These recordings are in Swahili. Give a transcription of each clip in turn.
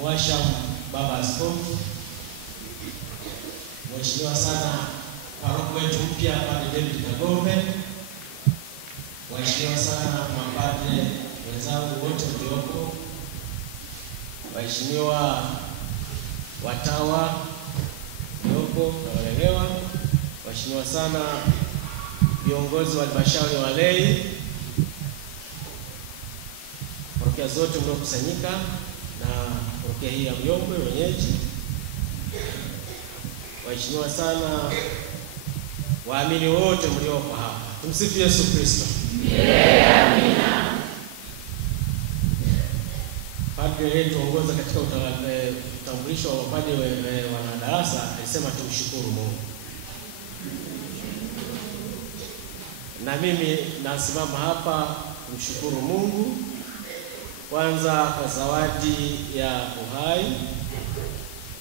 Mwasha Baba Askofu, Mheshimiwa sana paroko wetu mpya Padre David Kagombe, Mheshimiwa sana mapadre wenzangu wote mliopo, Mheshimiwa watawa mliopo na walelewa, Mheshimiwa sana viongozi wa halmashauri walei, parokia zote mliokusanyika na parokia hii ya Myongwe wenyeji, Waheshimiwa sana waamini wote mliopo hapa. Tumsifu Yesu Kristo. Amina. Padre aliyetuongoza katika utambulisho wa mapadre wa darasa alisema tumshukuru Mungu. Na mimi nasimama hapa kumshukuru Mungu kwanza kwa zawadi ya uhai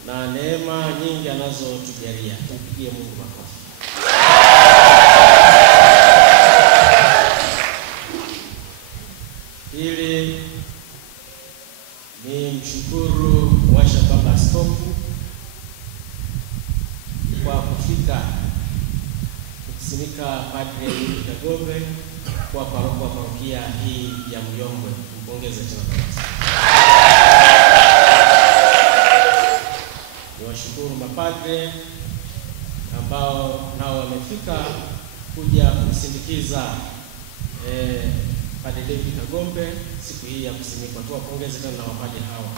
na neema nyingi anazotujalia. Tumpigie Mungu makofi. Ili ni mshukuru Mwasha Baba Askofu kwa kufika kusimika Padre Kagombe kwa paroko wa parokia hii ya Myongwe. Mpongeze tena basi. Niwashukuru mapadre ambao nao wamefika kuja kumsindikiza Padre David Kagombe siku hii ya kusimikwa. Tuwapongeze tena na mapadre hawa.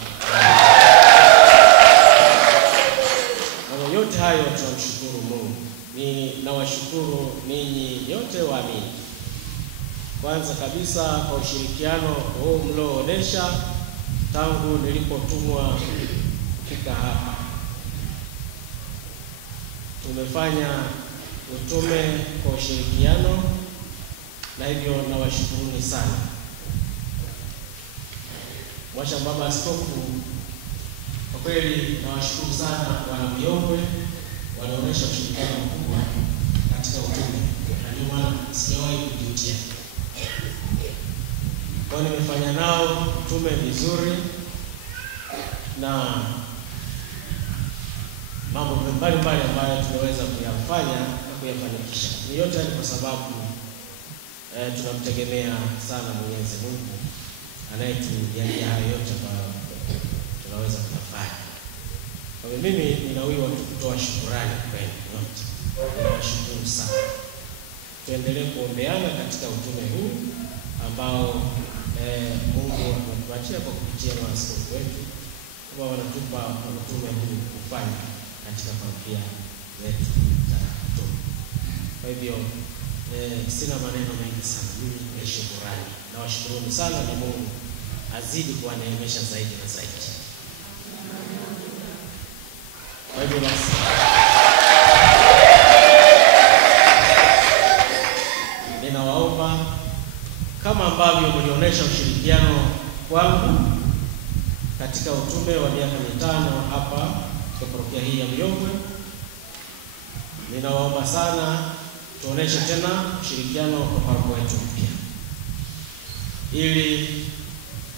Na yote hayo tunamshukuru Mungu. Nawashukuru ninyi yote waamini. Kwanza kabisa kwa ushirikiano huu mlioonyesha tangu nilipotumwa kufika hapa. Tumefanya utume kwa ushirikiano na hivyo nawashukuruni sana. Mwasha Baba Askofu, kwa kweli nawashukuru sana wana Myongwe, wanaonyesha ushirikiano mkubwa katika utume. Na ndio maana sijawahi kujutia. Kwa nimefanya nao utume vizuri na mambo mbalimbali ambayo tunaweza kuyafanya na kuyafanikisha. Ni yote ni kwa sababu tunamtegemea sana Mwenyezi Mungu anayetujalia hayo yote ambayo tunaweza kufanya. Kwa hiyo mimi ninawiwa kutoa shukrani kwenu wote. Ninawashukuru sana. Tuendelee kuombeana katika utume huu ambao Mungu ametuachia kwa kupitia maaskofu wetu ambao wanatupa utume huu kufanya katika parokia zetu za utume. Kwa hivyo sina maneno mengi sana. Mimi ni shukrani. Nawashukuruni sana na Mungu azidi kuwaneemesha zaidi na zaidi. Kwa hivyo basi ninawaomba kama ambavyo mlionyesha ushirikiano kwangu katika utume wa miaka 5 hapa kwa parokia hii ya Myongwe, ninawaomba sana tuoneshe tena ushirikiano kwa paroko wetu mpya, ili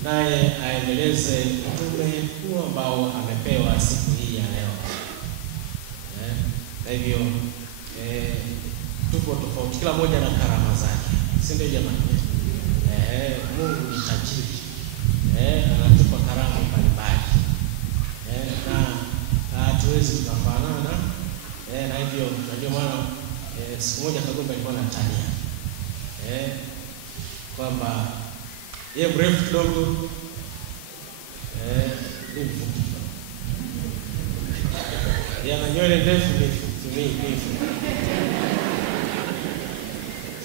naye aendeleze utume huu ambao amepewa siku hii ya leo. Na hivyo tupo tofauti, kila mmoja na karama zake, si ndio jamani? Mungu ni tajiri, anatupa karama mbalimbali, na hatuwezi tukafanana. Na hivyo ndio maana siku moja Kagombe alikuwa anatania kwamba yeye mrefu kidogo, mimi mfupi, yana nywele ndefu mimi.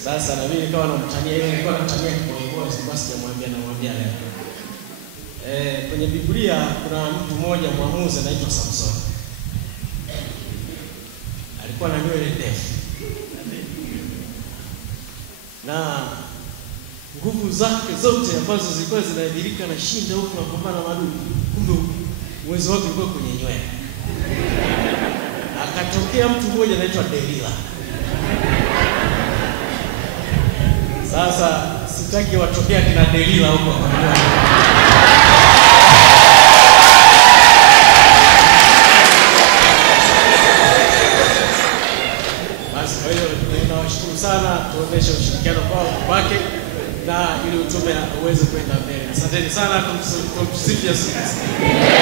Sasa na mimi nikawa namtania yeye, nilikuwa namtania kwa sababu namwambia leo. Kwenye Biblia kuna mtu mmoja mwamuzi anaitwa Samson. Alikuwa na nywele ndefu. Na nguvu zake zote ambazo zilikuwa zinadhirika na shinda huko na kupambana na maadui, kumbe uwezo wake ulikuwa kwenye nywele. Akatokea mtu mmoja anaitwa Delila. Sasa sitaki watokea kina Delila huko kwa sana, tumsifu Yesu Kristo.